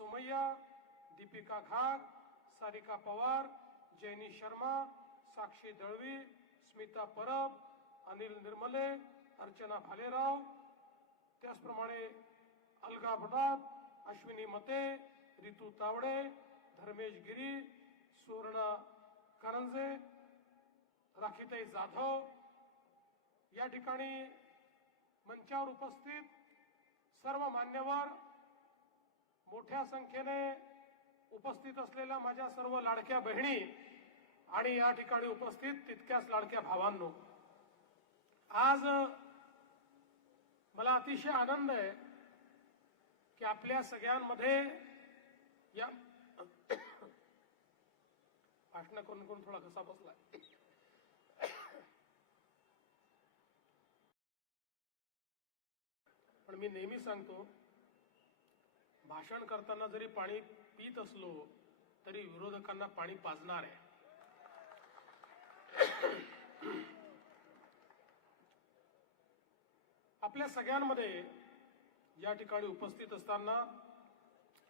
सोमय्या दीपिका घाग सारिका पवार जैनी शर्मा साक्षी दळवी स्मिता परब अनिल निर्मले अर्चना भालेराव त्याचप्रमाणे अलगा भटात अश्विनी मते रितू तावडे धर्मेश गिरी सुवर्णा करंजे राखीताई जाधव या ठिकाणी मंचावर उपस्थित सर्व मान्यवर मोठ्या संख्येने उपस्थित असलेल्या माझ्या सर्व लाडक्या बहिणी आणि या ठिकाणी उपस्थित तितक्याच लाडक्या भावांनो. आज मला अतिशय आनंद आहे की आपल्या सगळ्यांमध्ये या भाषण करून करून थोडा घसा बसलाय. पण मी नेहमी सांगतो भाषण करताना जरी पाणी पित असलो तरी विरोधकांना पाणी पाजणार आहे. आपल्या सगळ्यांमध्ये या ठिकाणी उपस्थित असताना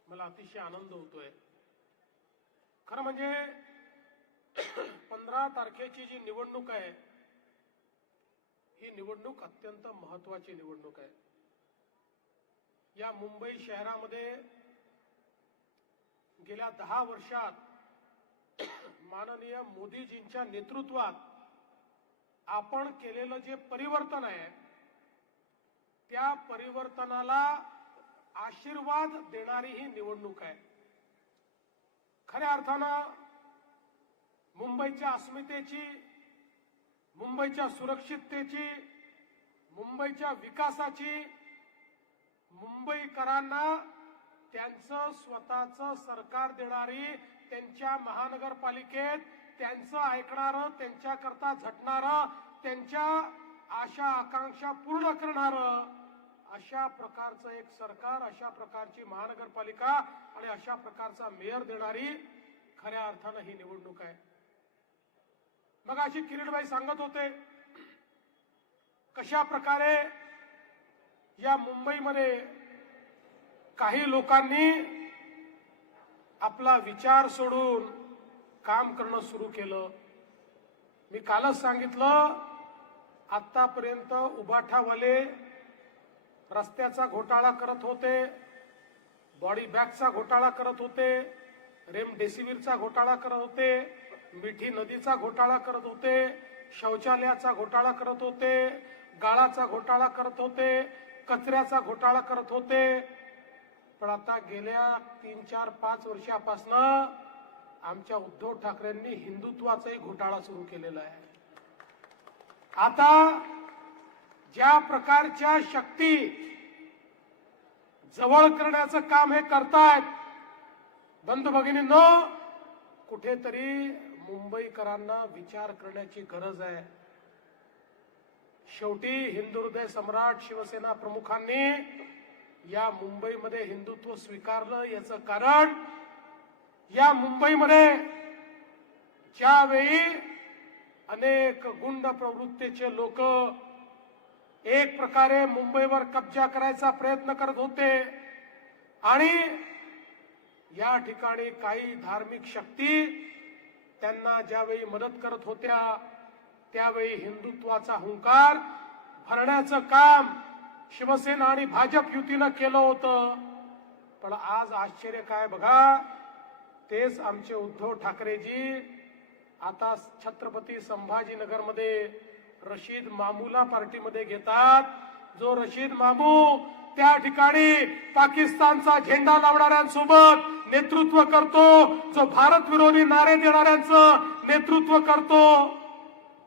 मला अतिशय आनंद होतोय. खरं म्हणजे पंधरा तारखेची जी निवडणूक आहे ही निवडणूक अत्यंत महत्वाची निवडणूक आहे. या मुंबई शहरामध्ये गेल्या दहा वर्षात माननीय मोदीजींच्या नेतृत्वात आपण केलेलं जे परिवर्तन आहे त्या परिवर्तनाला आशीर्वाद देणारी ही निवडणूक आहे. खऱ्या अर्थानं मुंबईच्या अस्मितेची मुंबईच्या सुरक्षिततेची मुंबईच्या विकासाची मुंबईकरांना त्यांचं स्वतःचं सरकार देणारी त्यांच्या महानगरपालिकेत त्यांचं ऐकणारं त्यांच्याकरता झटणारं त्यांच्या आशा आकांक्षा पूर्ण करणारं अशा प्रकारचं एक सरकार अशा प्रकारची महानगरपालिका आणि अशा प्रकारचा मेयर देणारी खऱ्या अर्थानं ही निवडणूक आहे. मग अशी किरीटबाई सांगत होते कशा प्रकारे या मुंबईमध्ये काही लोकांनी आपला विचार सोडून काम करणं सुरू केलं. मी कालच सांगितलं आतापर्यंत उबाठावाले रस्त्याचा घोटाळा करत होते बॉडी बॅगचा घोटाळा करत होते रेमडेसिवीरचा घोटाळा करत होते मिठी नदीचा घोटाळा करत होते शौचालयाचा घोटाळा करत होते गाळाचा घोटाळा करत होते कचऱ्याचा घोटाळा करत होते. पण आता गेल्या तीन चार पाच वर्षापासनं आमच्या उद्धव ठाकरेंनी हिंदुत्वाचाही घोटाळा सुरू केलेला आहे. आता ज्या प्रकारच्या शक्ती जवळ करण्याचं काम हे करतायत बंद भगिनींनो कुठेतरी मुंबईकरांना विचार करण्याची गरज आहे. शेवटी हिंदू हृदय सम्राट शिवसेना प्रमुखांनी या मुंबईमध्ये हिंदुत्व स्वीकारलं याचं कारण या मुंबईमध्ये ज्यावेळी अनेक गुंड प्रवृत्तीचे लोक एक प्रकारे मुंबईवर कब्जा करायचा प्रयत्न करत होते आणि या ठिकाणी काही धार्मिक शक्ती त्यांना ज्यावेळी मदत करत होत्या त्यावेळी हिंदुत्वाचा हुंकार भरण्याचं काम शिवसेना आणि भाजप युतीनं केलं होतं. पण आज आश्चर्य काय बघा तेच आमचे उद्धव ठाकरेजी आता छत्रपती संभाजीनगरमध्ये रशीद मामूला पार्टीमध्ये घेतात. जो रशीद मामू त्या ठिकाणी पाकिस्तानचा झेंडा लावणाऱ्यांसोबत नेतृत्व करतो जो भारत विरोधी नारे देणाऱ्यांचं नेतृत्व करतो.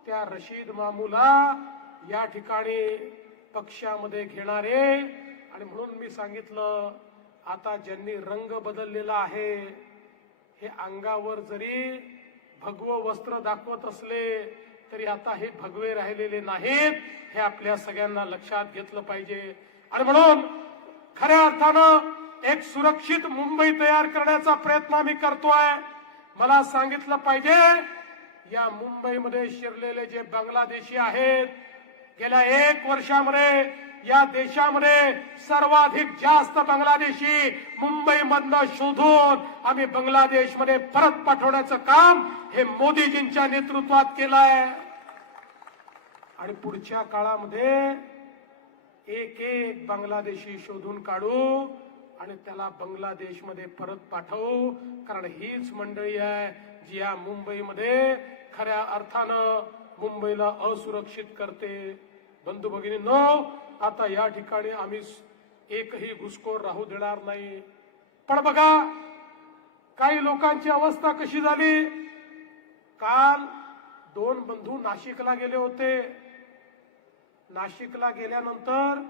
त्या रशीद मामूला या ठिकाणी पक्षामध्ये घेणारे. आणि म्हणून मी सांगितलं आता ज्यांनी रंग बदललेला आहे हे अंगावर जरी भगव वस्त्र दाखवत असले तरी आता हे भगवे राहिलेले नाहीत. हे आपल्या सगळ्यांना लक्षात घेतलं पाहिजे. आणि म्हणून खऱ्या अर्थानं एक सुरक्षित मुंबई तयार करण्याचा प्रयत्न आम्ही करतोय. मला सांगितलं पाहिजे या मुंबईमध्ये शिरलेले जे बांगलादेशी आहेत गेल्या एक वर्षामध्ये या देशामध्ये सर्वाधिक जास्त बांगलादेशी मुंबईमधनं शोधून आम्ही बांगलादेशमध्ये परत पाठवण्याचं काम हे मोदीजींच्या नेतृत्वात केलंय. आणि पुढच्या काळामध्ये एक एक बांगलादेशी शोधून काढू आणि त्याला बांगलादेशमध्ये परत पाठवू कारण हीच मंडळी आहे जी या मुंबईमध्ये खऱ्या अर्थानं मुंबईला असुरक्षित करते. बंधू न आता या ठिकाणी आम्ही एकही घुसखोर राहू देणार नाही. पण बघा काही लोकांची अवस्था कशी झाली? काल दोन बंधू नाशिकला गेले होते. नाशिकला गेल्यानंतर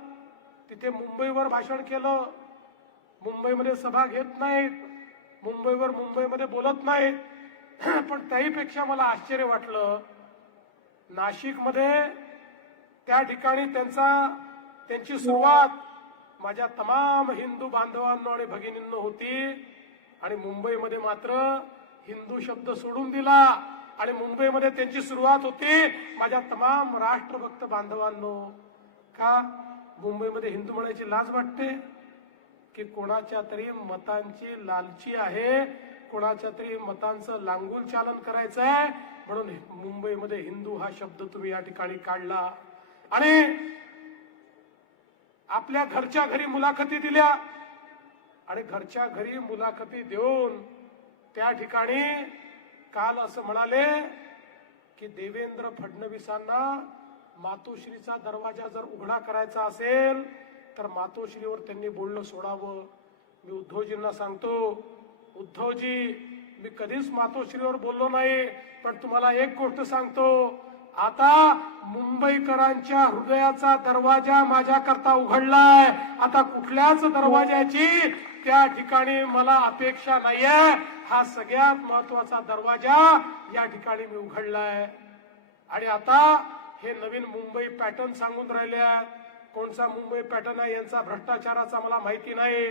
तिथे मुंबईवर भाषण केलं. मुंबईमध्ये सभा घेत नाहीत. मुंबईवर मुंबईमध्ये बोलत नाहीत. पण त्याहीपेक्षा मला आश्चर्य वाटलं. नाशिकमध्ये त्या ठिकाणी त्यांचा त्यांची सुरुवात माझ्या तमाम हिंदू बांधवांनो आणि भगिनींनो होती. आणि मुंबईमध्ये मात्र हिंदू शब्द सोडून दिला. आणि मुंबईमध्ये त्यांची सुरुवात होती माझ्या तमाम राष्ट्रभक्त बांधवांनो. का? मुंबईमध्ये हिंदू म्हणायची लाज वाटते? की कोणाच्या तरी मतांची लालची आहे? कोणाच्या तरी मतांचं लांगुल चालन करायचं आहे म्हणून मुंबईमध्ये हिंदू हा शब्द तुम्ही या ठिकाणी काढला. आणि आपल्या घरच्या घरी मुलाखती दिल्या. आणि घरच्या घरी मुलाखती देऊन त्या ठिकाणी काल असं म्हणाले की देवेंद्र फडणवीसांना मातोश्रीचा दरवाजा जर उघडा करायचा असेल तर मातोश्रीवर त्यांनी बोलणं सोडावं. मी उद्धवजींना सांगतो उद्धवजी मी कधीच मातोश्रीवर बोललो नाही पण तुम्हाला एक गोष्ट सांगतो. आता मुंबईकरांच्या हृदयाचा दरवाजा माझ्याकरता उघडलाय. आता कुठल्याच दरवाजाची त्या ठिकाणी मला अपेक्षा नाहीये. हा सगळ्यात महत्त्वाचा दरवाजा या ठिकाणी मी उघडलाय. आणि आता हे नवीन मुंबई पॅटर्न सांगून राहिले आहेत. कोणचा मुंबई पॅटर्न आहे यांचा भ्रष्टाचाराचा मला माहिती नाही.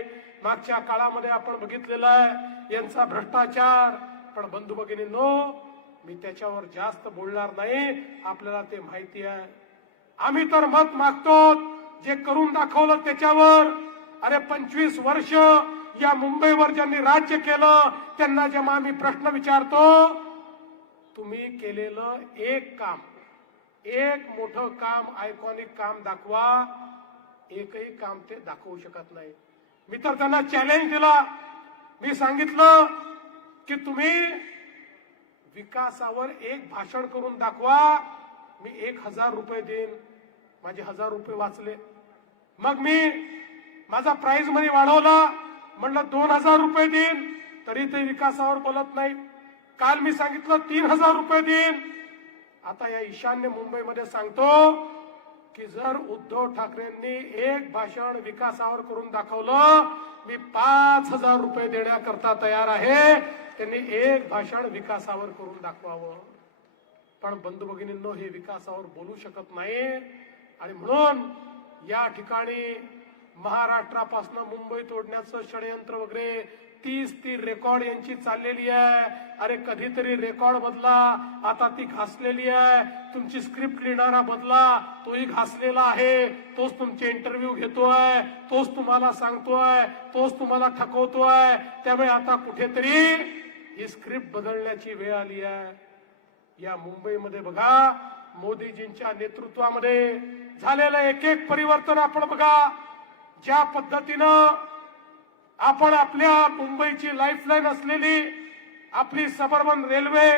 मागच्या काळामध्ये आपण बघितलेला आहे यांचा भ्रष्टाचार. पण बंधू भगिनींनो मी त्याच्यावर जास्त बोलणार नाही. आपल्याला ते माहिती आहे. आम्ही तर मत मागतो जे करून दाखवलं त्याच्यावर. अरे पंचवीस वर्ष या मुंबईवर ज्यांनी राज्य केलं त्यांना जेव्हा आम्ही प्रश्न विचारतो तुम्ही केलेलं एक काम एक मोठं काम आयकॉनिक काम दाखवा. एकही काम ते दाखवू शकत नाही. मी तर त्यांना चॅलेंज दिला. मी सांगितलं की तुम्ही विकासावर एक भाषण करून दाखवा. मी एक हजार रुपये देईन. माझे हजार रुपये वाचले. मग मी माझा प्राइज मनी वाढवला. म्हणलं दोन हजार रुपये देईन. तरी ते विकासावर बोलत नाही. काल मी सांगितलं तीन हजार रुपये देईन. आता या ईशान्य मुंबईमध्ये सांगतो की जर उद्धव ठाकरेंनी एक भाषण विकासावर करून दाखवलं मी पाच हजार रुपये देण्याकरता तयार आहे. त्यांनी एक भाषण विकासावर करून दाखवावं. पण बंधू भगिनींनो हे विकासावर बोलू शकत नाही. आणि म्हणून या ठिकाणी महाराष्ट्रापासून मुंबई तोडण्याचं षडयंत्र वगैरे तीस ती रेकॉर्ड यांची चाललेली आहे. अरे कधीतरी रेकॉर्ड बदला. आता ती घासलेली आहे. तुमची स्क्रिप्ट लिहिणारा बदला. तोही घासलेला आहे. तोच तुमचे इंटरव्ह्यू घेतोय. तोच तुम्हाला सांगतोय. तोच तुम्हाला ठकवतोय. त्यामुळे आता कुठेतरी ही स्क्रिप्ट बदलण्याची वेळ आली आहे. या मुंबईमध्ये बघा मोदीजींच्या नेतृत्वामध्ये झालेलं एक एक परिवर्तन आपण बघा. ज्या पद्धतीनं आपण आपल्या मुंबईची लाईफलाईन असलेली आपली सबर्बन रेल्वे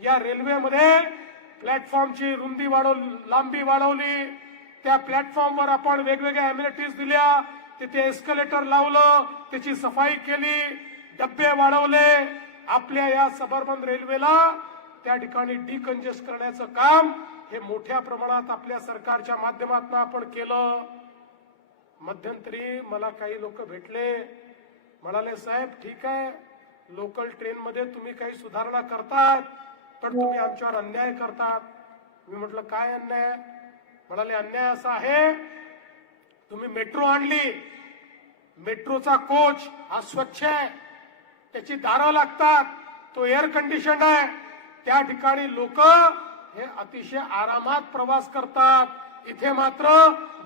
या रेल्वेमध्ये प्लॅटफॉर्मची रुंदी वाढव लांबी वाढवली. त्या प्लॅटफॉर्मवर आपण वेगवेगळ्या अम्युनिटीज दिल्या. तिथे एस्कलेटर लावलं त्याची सफाई केली डब्बे वाढवले. आपल्या या सबर्बन रेल्वेला त्या ठिकाणी डिकंजेस्ट करण्याचं काम हे मोठ्या प्रमाणात आपल्या सरकारच्या माध्यमातून आपण केलं. मध्यंतरी मला काही लोक भेटले. म्हणाले साहेब ठीक आहे. लोकल ट्रेन मध्ये तुम्ही काही सुधारणा करतात पण तुम्ही आमच्यावर अन्याय करतात. मी म्हटलं काय अन्याय? म्हणाले अन्याय असा आहे तुम्ही मेट्रो आणली. मेट्रोचा कोच हा स्वच्छ आहे. त्याची दारं लागतात. तो एअर कंडिशन आहे. त्या ठिकाणी लोक हे अतिशय आरामात प्रवास करतात. इथे मात्र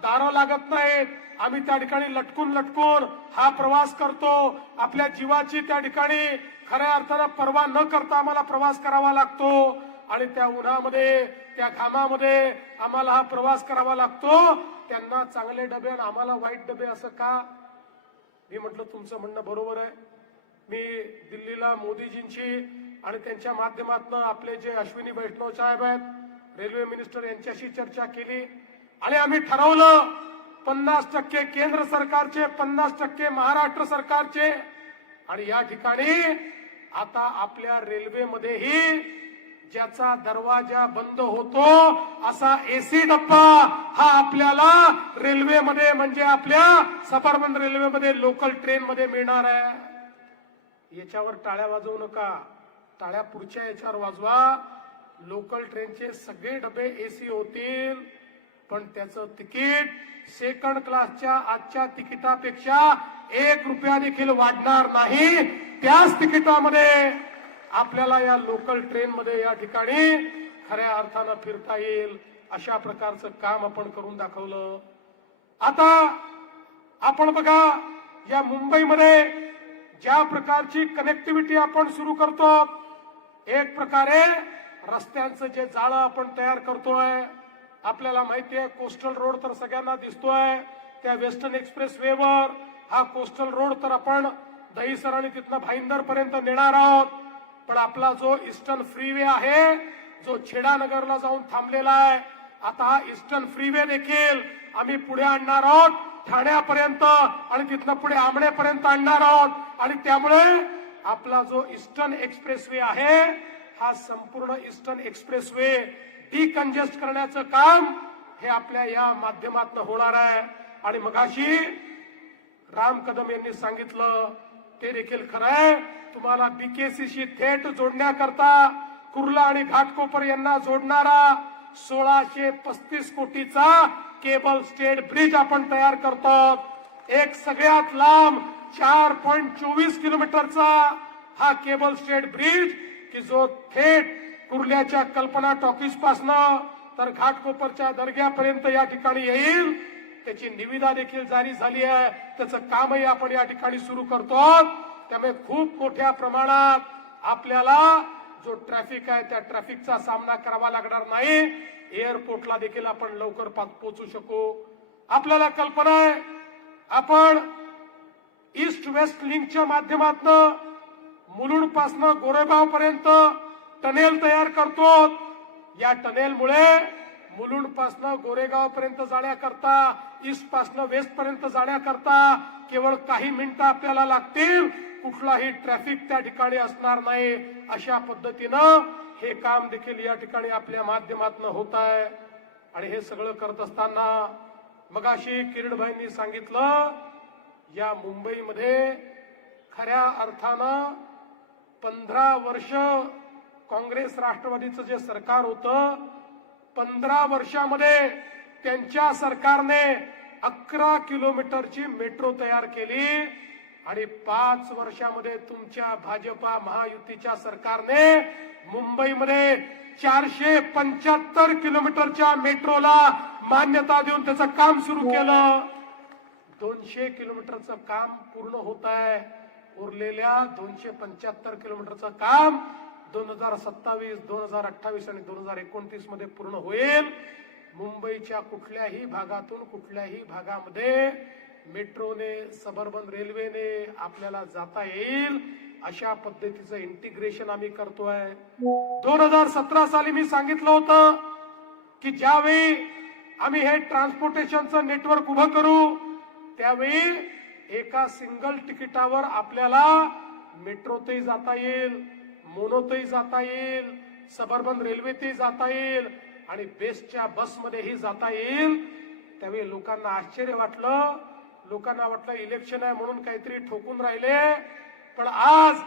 दारं लागत नाहीत. आम्ही त्या ठिकाणी लटकून लटकून हा प्रवास करतो. आपल्या जीवाची त्या ठिकाणी खऱ्या अर्थानं पर्वा न करता आम्हाला प्रवास करावा लागतो. आणि त्या उन्हामध्ये त्या घामामध्ये आम्हाला हा प्रवास करावा लागतो. त्यांना चांगले डबे आणि आम्हाला वाईट डबे असं का? मी म्हटलं तुमचं म्हणणं बरोबर आहे. मी दिल्लीला मोदीजींची आणि त्यांच्या माध्यमातून आपले जे अश्विनी वैष्णव साहेब आहेत रेल्वे मिनिस्टर यांच्याशी चर्चा केली. आणि आम्ही ठरवलं पन्नास टक्के केंद्र सरकारचे पन्नास टक्के महाराष्ट्र सरकारचे. आणि या ठिकाणी आता आपल्या रेल्वेमध्येही ज्याचा दरवाजा बंद होतो असा एसी डब्बा हा आपल्याला रेल्वेमध्ये म्हणजे आपल्या सबर्बन रेल्वेमध्ये लोकल ट्रेनमध्ये मिळणार आहे. याच्यावर टाळ्या वाजवू नका. टाळ्या पुढच्या याच्यावर वाजवा. लोकल ट्रेनचे सगळे डबे एसी होतील. पण त्याचं तिकीट सेकंड क्लासच्या आजच्या तिकिटापेक्षा एक रुपया देखील वाढणार नाही. त्याच तिकिटामध्ये आपल्याला या लोकल ट्रेन मध्ये या ठिकाणी खऱ्या अर्थानं फिरता येईल अशा प्रकारचं काम आपण करून दाखवलं. आता आपण बघा या मुंबईमध्ये ज्या प्रकारची कनेक्टिव्हिटी आपण सुरू करतो एक प्रकारे रस्त्यांचं जे जाळं आपण तयार करतोय आपल्याला माहिती आहे कोस्टल रोड तर सगळ्यांना दिसतोय. त्या वेस्टर्न एक्सप्रेस वेवर हा कोस्टल रोड तर आपण दहीसर आणि तिथनं भाईंदर पर्यंत नेणार आहोत. पण आपला जो ईस्टर्न फ्रीवे आहे जो छेडानगरला जाऊन थांबलेला आहे आता हा ईस्टर्न फ्रीवे देखील आम्ही पुढे आणणार आहोत. ठाण्यापर्यंत आणि तिथनं पुढे आमणेपर्यंत आणणार आहोत. आणि त्यामुळे आपला जो ईस्टर्न एक्सप्रेसवे आहे हा संपूर्ण ईस्टर्न एक्सप्रेसवे डिकंजेस्ट करण्याचं काम हे आपल्या या माध्यमातून होणार आहे. आणि मगाशी राम कदम यांनी सांगितलं ते देखील खरं आहे. तुम्हाला बीकेसीशी थेट जोडण्याकरता कुर्ला आणि घाटकोपर यांना जोडणारा सोळाशे पस्तीस कोटीचा केबल स्टेट ब्रिज आपण तयार करतो. एक सगळ्यात लांब चार पॉइंट चोवीस किलोमीटरचा हा केबल स्टेट ब्रिज की जो थेट कुर्ल्याच्या कल्पना टॉकीज पासनं तर घाटकोपरच्या दर्ग्यापर्यंत या ठिकाणी येईल. त्याची निविदा देखील जारी झाली आहे. त्याचं कामही आपण या ठिकाणी सुरू करतो. त्यामुळे खूप मोठ्या प्रमाणात आपल्याला जो ट्रॅफिक आहे त्या ट्रॅफिकचा सामना करावा लागणार नाही. एअरपोर्टला देखील आपण लवकर पोहोचू शकू. आपल्याला कल्पना आहे आपण ईस्ट वेस्ट लिंकच्या माध्यमातून मुलुंड पासनं गोरेगाव पर्यंत टनेल तयार करतो या टनेलमुळे मुलुंड पासनं गोरेगाव पर्यंत जाण्याकरता ईस्ट पासनं वेस्ट पर्यंत जाण्याकरता केवळ काही मिनिटं आपल्याला लागतील. कुठलाही ट्रॅफिक त्या ठिकाणी असणार नाही. अशा पद्धतीनं हे काम देखील या ठिकाणी आपल्या माध्यमातून होत आहे आणि हे सगळं करत असताना मगाशी किरणभाईंनी सांगितलं या मुंबईमध्ये खऱ्या अर्थानं पंधरा वर्ष काँग्रेस राष्ट्रवादीचं जे सरकार होतं पंधरा वर्षामध्ये त्यांच्या सरकारने अकरा किलोमीटरची मेट्रो तयार केली आणि पाच वर्षामध्ये तुमच्या भाजपा महायुतीच्या सरकारने मुंबईमध्ये चारशे पंच्याहत्तर किलोमीटरच्या मेट्रोला मान्यता देऊन त्याचं काम सुरू केलं. दोनशे किलोमीटरचं काम पूर्ण होत आहे उरलेल्या दोनशे पंच्याहत्तर किलोमीटरचं काम दोन हजार सत्तावीस दोन हजार अठ्ठावीस आणि दोन हजार एकोणतीसमध्ये पूर्ण होईल. मुंबईच्या कुठल्याही भागातून कुठल्याही भागामध्ये मेट्रोने सबर्बन रेल्वेने आपल्याला जाता येईल. अशा पद्धतीचं इंटिग्रेशन आम्ही करतोय. दोन हजार सतरा साली मी सांगितलं होतं की ज्यावेळी आम्ही हे ट्रान्सपोर्टेशनचं नेटवर्क उभं करू त्यावेळी एका सिंगल तिकिटावर आपल्याला मेट्रोतही जाता येईल. मोनोतही जाता येईल सबर्बन रेल्वेतही जाता येईल आणि बेस्टच्या बसमध्येही जाता येईल. त्यावेळी लोकांना आश्चर्य वाटलं. लोकांना वाटलं इलेक्शन आहे म्हणून काहीतरी ठोकून राहिले. पण आज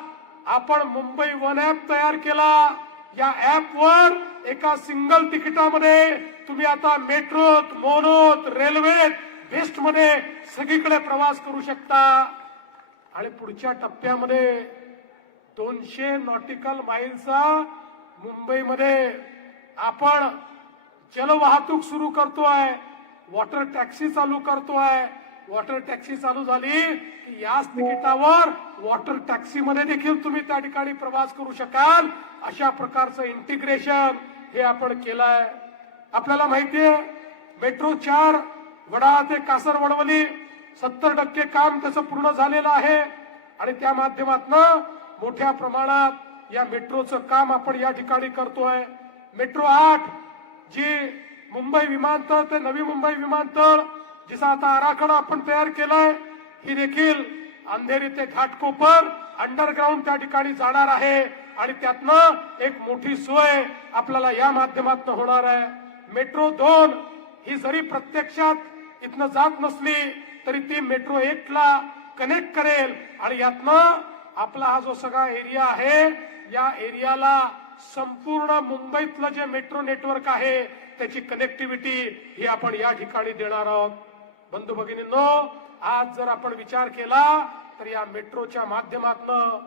आपण मुंबई वन ऍप तयार केला. या ऍपवर एका सिंगल तिकिटामध्ये तुम्ही आता मेट्रोत मोनोत रेल्वेत बेस्टमध्ये सगळीकडे प्रवास करू शकता. आणि पुढच्या टप्प्यामध्ये दोनशे नॉटिकल माईलचा मुंबईमध्ये आपण जलवाहतूक सुरू करतोय वॉटर टॅक्सी चालू करतोय. वॉटर टॅक्सी चालू झाली की याच तिकिटावर वॉटर टॅक्सी मध्ये देखील तुम्ही त्या ठिकाणी प्रवास करू शकाल. अशा प्रकारचं इंटिग्रेशन हे आपण केलंय. आपल्याला माहितीये मेट्रो चार वडाळा ते कासर वडवली सत्तर टक्के काम त्याचं पूर्ण झालेलं आहे. आणि त्या माध्यमातनं मोठ्या प्रमाणात या मेट्रोचं काम आपण या ठिकाणी करतोय. मेट्रो आठ जी मुंबई विमानतळ ते नवी मुंबई विमानतळ जिचा आता आराखडा आपण तयार केलाय ही देखील अंधेरी ते घाटकोपर अंडरग्राऊंड त्या ठिकाणी जाणार आहे. आणि त्यातनं एक मोठी सोय आपल्याला या माध्यमातून होणार आहे. मेट्रो दोन ही जरी प्रत्यक्षात इथनं जात नसली तरी ती मेट्रो एकला कनेक्ट करेल. आणि यातनं आपला हा जो सगळा एरिया आहे या एरियाला संपूर्ण मुंबईतलं जे मेट्रो नेटवर्क आहे त्याची कनेक्टिव्हिटी ही आपण या ठिकाणी देणार आहोत. बंधू भगिनींनो आज जर आपण विचार केला तर या मेट्रोच्या माध्यमातनं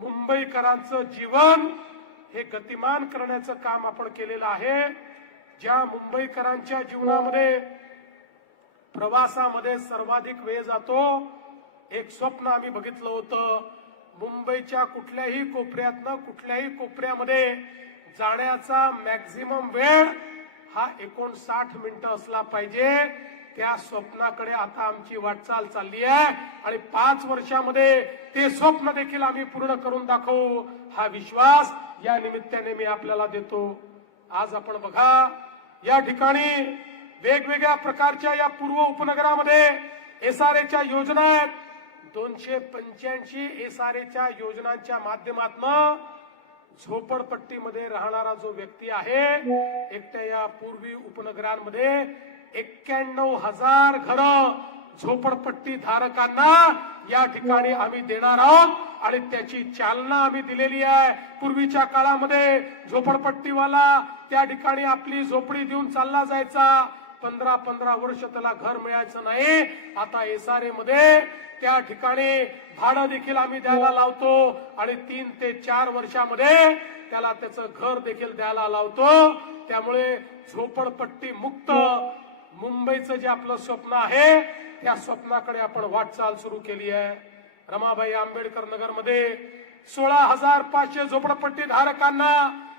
मुंबईकरांचं जीवन हे गतिमान करण्याचं काम आपण केलेलं आहे. ज्या मुंबईकरांच्या जीवनामध्ये प्रवासामध्ये सर्वाधिक वेळ जातो एक स्वप्न आम्ही बघितलं होतं. मुंबईच्या कुठल्याही कोपऱ्यातनं कुठल्याही कोपऱ्यामध्ये जाण्याचा मॅक्झिमम वेळ हा एकोणसाठ मिनिटं असला पाहिजे. त्या स्वप्नाकडे आता आमची वाटचाल चालली आहे आणि पाच वर्षामध्ये ते स्वप्न देखील आम्ही पूर्ण करून दाखवू. हा विश्वास या निमित्ताने मी आपल्याला देतो. आज आपण बघा या ठिकाणी वेगवेगळ्या प्रकारच्या या पूर्व उपनगरामध्ये एस आर एच्या योजना आहेत. दोनशे पंच्याऐंशी एस आर एच्या योजनांच्या माध्यमातून झोपडपट्टीमध्ये राहणारा जो व्यक्ती आहे एकट्या या पूर्वी उपनगरांमध्ये एक्क्याण्णव हजार घर झोपडपट्टी धारकांना या ठिकाणी आम्ही देणार आहोत आणि त्याची चालना आम्ही दिलेली आहे. पूर्वीच्या काळामध्ये झोपडपट्टीवाला त्या ठिकाणी आपली झोपडी देऊन चालला जायचा. पंधरा पंधरा वर्ष त्याला घर मिळायचं नाही. आता एसआरए मध्ये त्या ठिकाणी भाडं देखील आम्ही द्यायला लावतो आणि तीन ते चार वर्षामध्ये त्याला त्याचं घर देखील द्यायला लावतो. त्यामुळे झोपडपट्टी मुक्त मुंबईचं जे आपलं स्वप्न आहे त्या स्वप्नाकडे आपण वाटचाल सुरू केली आहे. रमाबाई आंबेडकर नगरमध्ये सोळा हजार पाचशे झोपडपट्टी धारकांना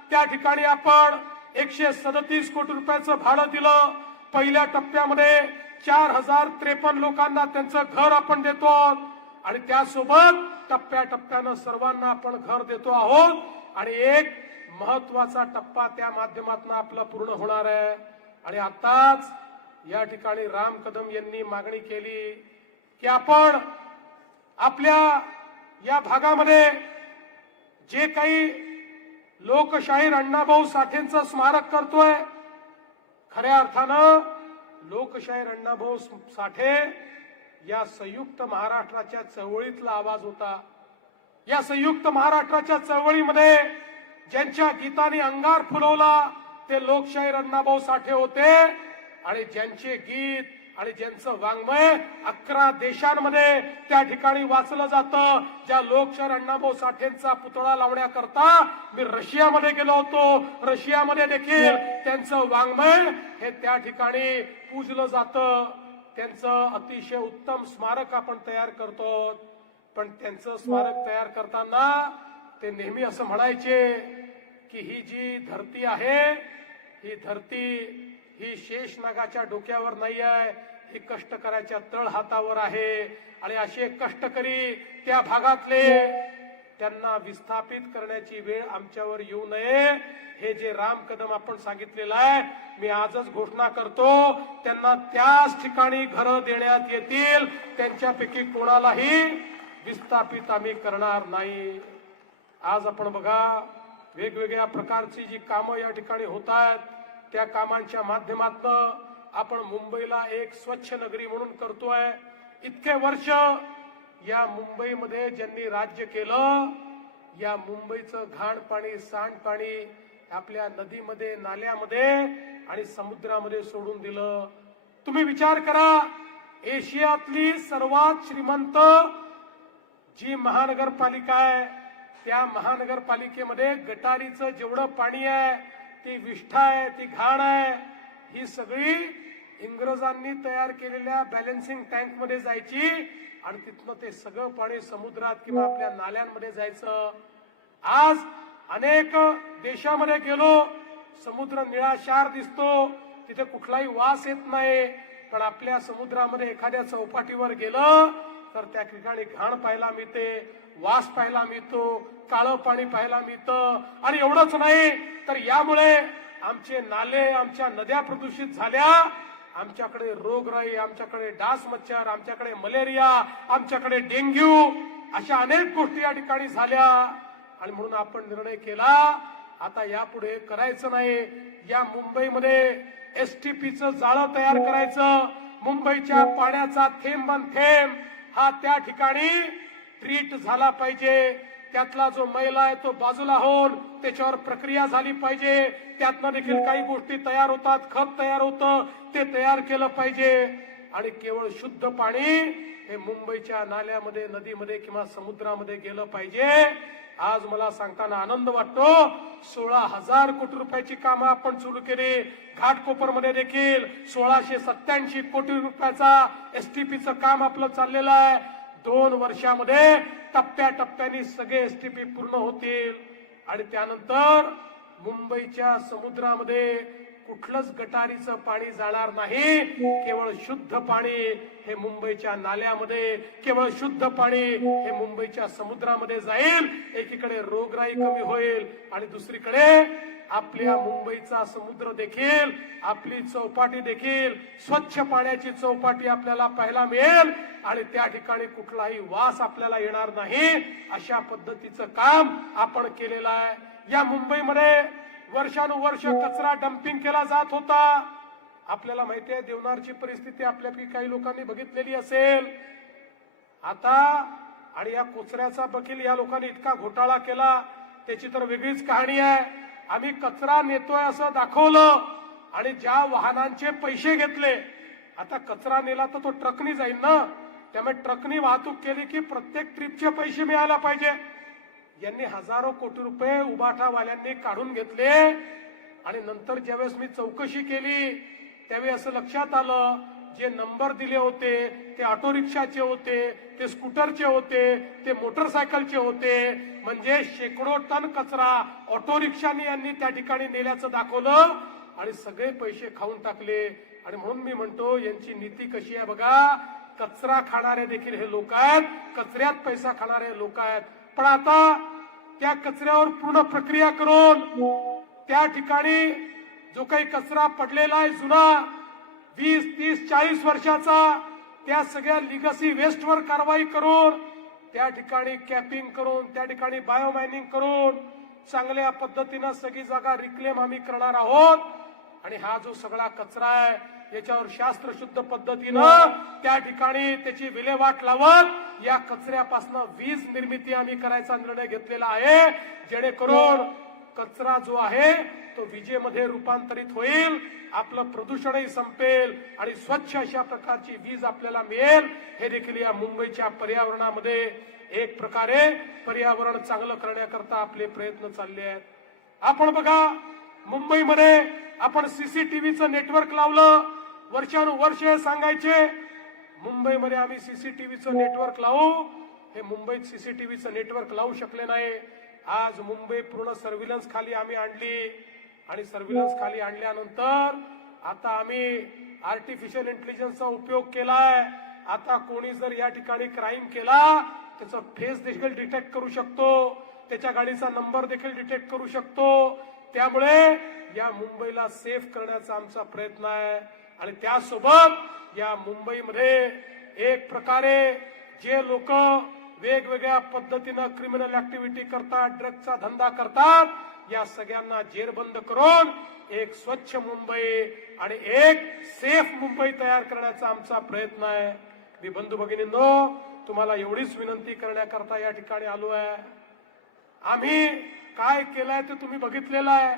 त्या ठिकाणी आपण एकशे सदतीस कोटी रुपयाचं भाडं दिलं. पहिल्या टप्प्यामध्ये चार हजार त्रेपन्न लोकांना त्यांचं घर आपण देतो आहोत. आणि त्यासोबत टप्प्या टप्प्यानं सर्वांना आपण घर देतो आहोत. आणि एक महत्त्वाचा टप्पा त्या माध्यमातून आपला पूर्ण होणार आहे. आणि आताच या ठिकाणी राम कदम यांनी मागणी केली की आपण आपल्या या भागामध्ये जे काही लोकशाहीर अण्णाभाऊ साठेंचं स्मारक करतोय खऱ्या अर्थानं लोकशाहीर अण्णाभाऊ साठे या संयुक्त महाराष्ट्राच्या चळवळीतला आवाज होता. या संयुक्त महाराष्ट्राच्या चळवळीमध्ये ज्यांच्या गीताने अंगार फुलवला ते लोकशाहीर अण्णाभाऊ साठे होते आणि ज्यांचे गीत आणि ज्यांचं वाङ्मय अकरा देशांमध्ये त्या ठिकाणी वाचलं जातं ज्या लोकशाहीर अण्णाभाऊ साठेंचा पुतळा लावण्याकरता मी रशियामध्ये गेलो होतो. रशियामध्ये देखील त्यांचं वाङ्मय हे त्या ठिकाणी पूजलं जातं. त्यांचं अतिशय उत्तम स्मारक आपण तयार करतो. पण त्यांचं स्मारक तयार करताना ते नेहमी असं म्हणायचे की ही जी धरती आहे ही धरती ही शेष नागाच्या डोक्यावर नाही आहे ही कष्टकऱ्याच्या तळ हातावर आहे. आणि असे कष्टकरी त्या भागातले त्यांना विस्थापित करण्याची वेळ आमच्यावर येऊ नये. हे जे राम कदम आपण सांगितलेलं आहे मी आजच घोषणा करतो त्यांना त्याच ठिकाणी घरं देण्यात येतील. त्यांच्यापैकी कोणालाही विस्थापित आम्ही करणार नाही. आज आपण बघा वेगवेगळ्या प्रकारची जी कामं या ठिकाणी होत आहेत त्या कामांच्या माध्यमातून आपण मुंबईला एक स्वच्छ नगरी म्हणून करतोय. इतके वर्ष या मुंबईमध्ये ज्यांनी राज्य केलं या मुंबईचं घाण पाणी सांडपाणी आपल्या नदीमध्ये नाल्यामध्ये आणि समुद्रामध्ये सोडून दिलं. तुम्ही विचार करा एशियातली सर्वात श्रीमंत जी महानगरपालिका आहे त्या महानगरपालिकेमध्ये गटारीचं जेवढं पाणी आहे ती विष्ठा आहे ती घाण आहे. ही सगळी इंग्रजांनी तयार केलेल्या बॅलेन्सिंग टँकमध्ये जायची आणि तिथनं ते सगळं पाणी समुद्रात किंवा आपल्या नाल्यांमध्ये जायचं. आज अनेक देशामध्ये गेलो समुद्र निळाशार दिसतो तिथे कुठलाही वास येत नाही. पण आपल्या समुद्रामध्ये एखाद्या चौपाटीवर गेलं तर त्या ठिकाणी घाण पाहायला मिळते. वास पाहायला मिळतो काळं पाणी पाहायला मिळतं. आणि एवढंच नाही तर यामुळे आमचे नाले आमच्या नद्या प्रदूषित झाल्या. आमच्याकडे रोगराई आमच्याकडे डास मच्छर आमच्याकडे मलेरिया आमच्याकडे डेंग्यू अशा अनेक गोष्टी या ठिकाणी झाल्या. आणि म्हणून आपण निर्णय केला आता यापुढे करायचं नाही. या मुंबईमध्ये एसटीपीचं जाळं तयार करायचं. मुंबईच्या पाण्याचा थेंब अन थेंब हा त्या ठिकाणी ट्रीट झाला पाहिजे. त्यातला जो मैला आहे तो बाजूला होऊन त्याच्यावर प्रक्रिया झाली पाहिजे. त्यातनं देखील काही गोष्टी तयार होतात खत तयार होतं ते तयार केलं पाहिजे. आणि केवळ शुद्ध पाणी हे मुंबईच्या नाल्यामध्ये नदीमध्ये किंवा समुद्रामध्ये गेलं पाहिजे. आज मला सांगताना आनंद वाटतो. सोळा हजार कोटी रुपयाची कामं आपण सुरू केली. घाटकोपरमध्ये देखील सोळाशे सत्याऐंशी कोटी रुपयाचा एसटीपीचं काम आपलं चाललेलं आहे. दोन वर्षामध्ये टप्प्या टप्प्याने सगळे एसटीपी पूर्ण होतील. आणि त्यानंतर मुंबईच्या समुद्रामध्ये कुठलंच गटारीचं पाणी जाणार नाही. केवळ शुद्ध पाणी हे मुंबईच्या नाल्यामध्ये केवळ शुद्ध पाणी हे मुंबईच्या समुद्रामध्ये जाईल. एकीकडे रोगराई कमी होईल आणि दुसरीकडे आपल्या मुंबईचा समुद्र देखील आपली चौपाटी देखील स्वच्छ पाण्याची चौपाटी आपल्याला पाहायला मिळेल. आणि त्या ठिकाणी कुठलाही वास आपल्याला येणार नाही. अशा पद्धतीचं काम आपण केलेलं आहे. या मुंबईमध्ये वर्षानुवर्ष कचरा डम्पिंग केला जात होता. आपल्याला माहिती आहे देवनारची परिस्थिती आपल्यापैकी काही लोकांनी बघितलेली असेल. आता आणि या कोचऱ्याचा बकील या लोकांनी इतका घोटाळा केला त्याची तर वेगळीच कहाणी आहे. आम्ही कचरा नेतोय असं दाखवलं आणि ज्या वाहनांचे पैसे घेतले आता कचरा नेला तर तो ट्रकनी जाईल ना? त्यामुळे ट्रकनी वाहतूक केली की प्रत्येक ट्रिपचे पैसे मिळायला पाहिजे. यांनी हजारो कोटी रुपये उबाठावाल्यांनी काढून घेतले आणि नंतर ज्यावेळेस मी चौकशी केली त्यावेळी असं लक्षात आलं जे नंबर दिले होते ते ऑटो रिक्षाचे होते ते स्कूटरचे होते ते मोटरसायकलचे होते म्हणजे शेकडो टन कचरा ऑटो रिक्षाने यांनी त्या ठिकाणी नेल्याचं दाखवलं आणि सगळे पैसे खाऊन टाकले. आणि म्हणून मी म्हणतो यांची नीती कशी आहे बघा कचरा खाणारे देखील हे लोक आहेत कचऱ्यात पैसा खाणारे लोक आहेत. पण आता त्या कचऱ्यावर पूर्ण प्रक्रिया करून त्या ठिकाणी जो काही कचरा पडलेला आहे जुना वीस तीस चाळीस वर्षाचा त्या सगळ्या लिगसी वेस्टवर कारवाई करून त्या ठिकाणी कॅपिंग करून त्या ठिकाणी बायोमायनिंग करून चांगल्या पद्धतीनं सगळी जागा रिक्लेम आम्ही करणार आहोत. आणि हा जो सगळा कचरा आहे याच्यावर शास्त्रशुद्ध पद्धतीनं त्या ठिकाणी त्याची विल्हेवाट लावत या कचऱ्यापासून वीज निर्मिती आम्ही करायचा निर्णय घेतलेला आहे. जेणेकरून कचरा जो आहे तो विजेमध्ये रूपांतरित होईल आपलं प्रदूषणही संपेल आणि स्वच्छ अशा प्रकारची वीज आपल्याला मिळेल. हे देखील या मुंबईच्या पर्यावरणामध्ये एक प्रकारे पर्यावरण चांगलं करण्याकरता आपले प्रयत्न चालले आहेत. आपण बघा मुंबईमध्ये आपण सीसीटीव्हीचं नेटवर्क लावलं. वर्षानुवर्ष सांगायचे मुंबईमध्ये आम्ही सीसीटीव्हीचं नेटवर्क लावू. हे मुंबईत सीसीटीव्हीचं नेटवर्क लावू शकले नाही. आज मुंबई पूर्ण सर्व्हिलन्स खाली आम्ही आणली. आणि सर्व्हिलन्स खाली आणल्यानंतर आता आम्ही आर्टिफिशियल इंटेलिजन्सचा उपयोग केलाय. आता कोणी जर या ठिकाणी क्राईम केला त्याचा फेस देखील डिटेक्ट करू शकतो. त्याच्या गाडीचा नंबर देखील डिटेक्ट करू शकतो. त्यामुळे या मुंबईला सेफ करण्याचा आमचा प्रयत्न आहे. आणि त्यासोबत या मुंबईमध्ये एक प्रकारे जे लोक वेगवेगळ्या पद्धतीनं क्रिमिनल ऍक्टिव्हिटी करतात ड्रगचा धंदा करतात या सगळ्यांना जेरबंद करून एक स्वच्छ मुंबई आणि एक सेफ मुंबई तयार करण्याचा आमचा प्रयत्न आहे. मी बंधू भगिनींनो तुम्हाला एवढीच विनंती करण्याकरता या ठिकाणी आलो आहे. आम्ही काय केलंय ते तुम्ही बघितलेलं आहे.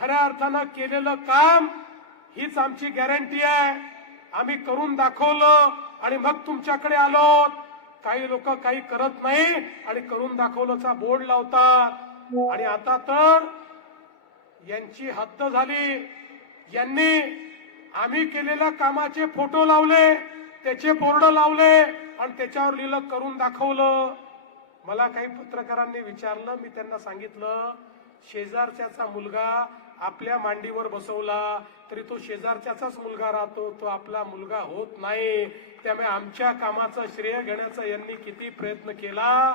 खऱ्या अर्थानं केलेलं काम हीच आमची गॅरंटी आहे. आम्ही करून दाखवलं आणि मग तुमच्याकडे आलो. काही लोक काही करत नाही आणि करून दाखवलंचा बोर्ड लावतात. आणि आता तर यांची हद्द झाली. यांनी आम्ही केलेल्या कामाचे फोटो लावले त्याचे बोर्ड लावले आणि त्याच्यावर लिहिलं करून दाखवलं. मला काही पत्रकारांनी विचारलं मी त्यांना सांगितलं शेजारच्याचा मुलगा आपल्या मांडीवर बसवला तरी तो शेजारच्याचाच मुलगा राहतो तो आपला मुलगा होत नाही. त्यामुळे आमच्या कामाचं श्रेय घेण्याचा यांनी किती प्रयत्न केला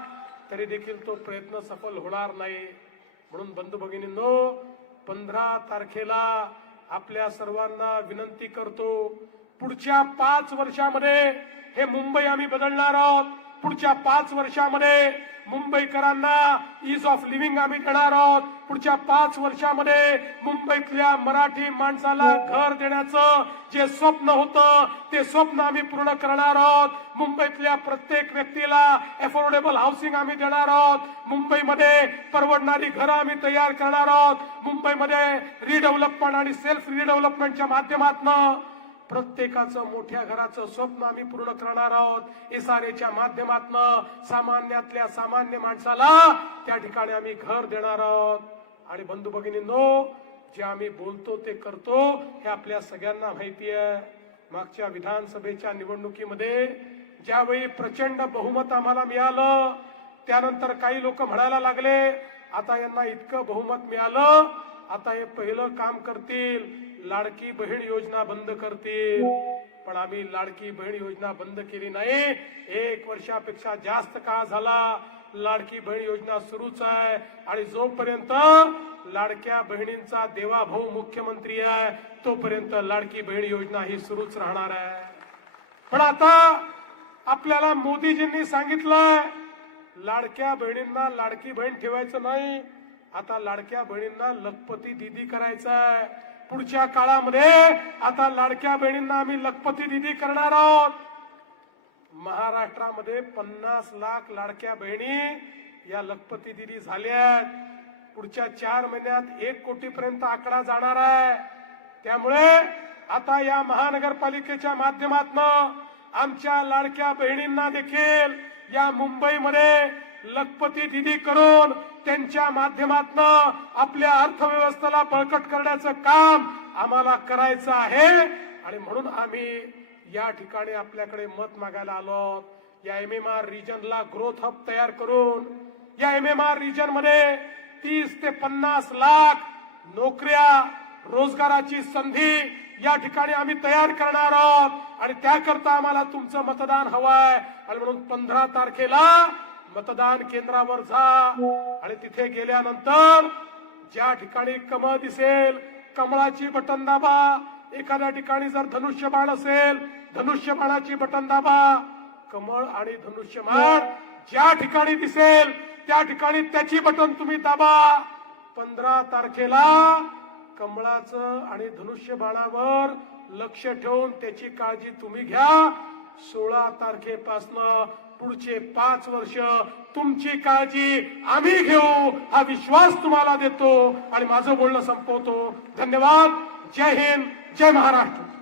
तरी देखील तो प्रयत्न सफल होणार नाही. म्हणून बंधू भगिनींनो पंधरा तारखेला आपल्या सर्वांना विनंती करतो पुढच्या पाच वर्षामध्ये हे मुंबई आम्ही बदलणार आहोत. पुढच्या पाच वर्षामध्ये मुंबईकरांना इज ऑफ लिव्हिंग आम्ही देणार आहोत. पुढच्या पाच वर्षामध्ये मुंबईतल्या मराठी माणसाला घर देण्याचं जे स्वप्न होतं ते स्वप्न आम्ही पूर्ण करणार आहोत. मुंबईतल्या प्रत्येक व्यक्तीला अफोर्डेबल हाऊसिंग आम्ही देणार आहोत. मुंबईमध्ये परवडणारी घरं आम्ही तयार करणार आहोत. मुंबईमध्ये रिडेव्हलपमेंट आणि सेल्फ रिडेव्हलपमेंटच्या माध्यमातून प्रत्येकाचं मोठ्या घराचं स्वप्न आम्ही पूर्ण करणार आहोत. एसआरएच्या माध्यमातून सामान्यातल्या सामान्य माणसाला त्या ठिकाणी आम्ही घर देणार आहोत. आणि बंधू भगिनींनो जे आम्ही बोलतो ते करतो हे आपल्या सगळ्यांना माहिती आहे. मागच्या विधानसभेच्या निवडणुकीमध्ये ज्यावेळी प्रचंड बहुमत आम्हाला मिळालं त्यानंतर काही लोक म्हणायला लागले आता यांना इतकं बहुमत मिळालं आता हे पहिलं काम करतील. लाडकी बहीण योजना बंद करतील. पण आम्ही लाडकी बहीण योजना बंद केली नाही. एक वर्षापेक्षा जास्त काळ झाला लाडकी बहीण योजना सुरूच आहे. आणि जोपर्यंत लाडक्या बहिणींचा देवाभाऊ मुख्यमंत्री आहे तोपर्यंत लाडकी बहीण योजना ही सुरूच राहणार आहे. पण आता आपल्याला मोदीजींनी सांगितलंय लाडक्या बहिणींना लाडकी बहीण ठेवायचं नाही. आता लाडक्या बहिणींना लखपती दिदी करायचं आहे पुढच्या काळामध्ये आता लाडक्या बहिणींना आम्ही लखपती दिदी करणार आहोत. महाराष्ट्रामध्ये पन्नास लाख लाडक्या बहिणी या लखपती दिदी झाल्यात पुढच्या चार महिन्यात एक कोटीपर्यंत आकडा जाणार आहे. त्यामुळे आता या महानगरपालिकेच्या माध्यमातून आमच्या लाडक्या बहिणींना देखील या मुंबईमध्ये लखपती दिदी करून त्यांच्या माध्यमातून आपल्या अर्थव्यवस्थेला बळकट करण्याचं काम आम्हाला करायचं आहे. आणि म्हणून आम्ही या ठिकाणी आपल्याकडे मत मागायला आलो. या एम एम आर रिजनला ग्रोथ हब तयार करून या एम एम आर रिजनमध्ये तीस ते पन्नास लाख नोकऱ्या रोजगाराची संधी या ठिकाणी आम्ही तयार करणार आहोत. आणि त्याकरता आम्हाला तुमचं मतदान हवंय. आणि म्हणून पंधरा तारखेला मतदान केंद्रावर जा आणि तिथे गेल्यानंतर ज्या ठिकाणी कमळ दिसेल कमळाची बटन दाबा. एखाद्या ठिकाणी जर धनुष्यबाण असेल धनुष्यबाणाची बटन दाबा. कमळ आणि धनुष्यबाण ज्या ठिकाणी दिसेल त्या ठिकाणी त्याची बटन तुम्ही दाबा. पंधरा तारखेला कमळाचं आणि धनुष्यबाणावर लक्ष ठेवून त्याची काळजी तुम्ही घ्या. सोळा तारखेपासनं पुढचे पाच वर्ष तुमची काळजी आम्ही घेऊ हा विश्वास तुम्हाला देतो. आणि माझं बोलणं संपवतो. धन्यवाद. जय हिंद. जय महाराष्ट्र.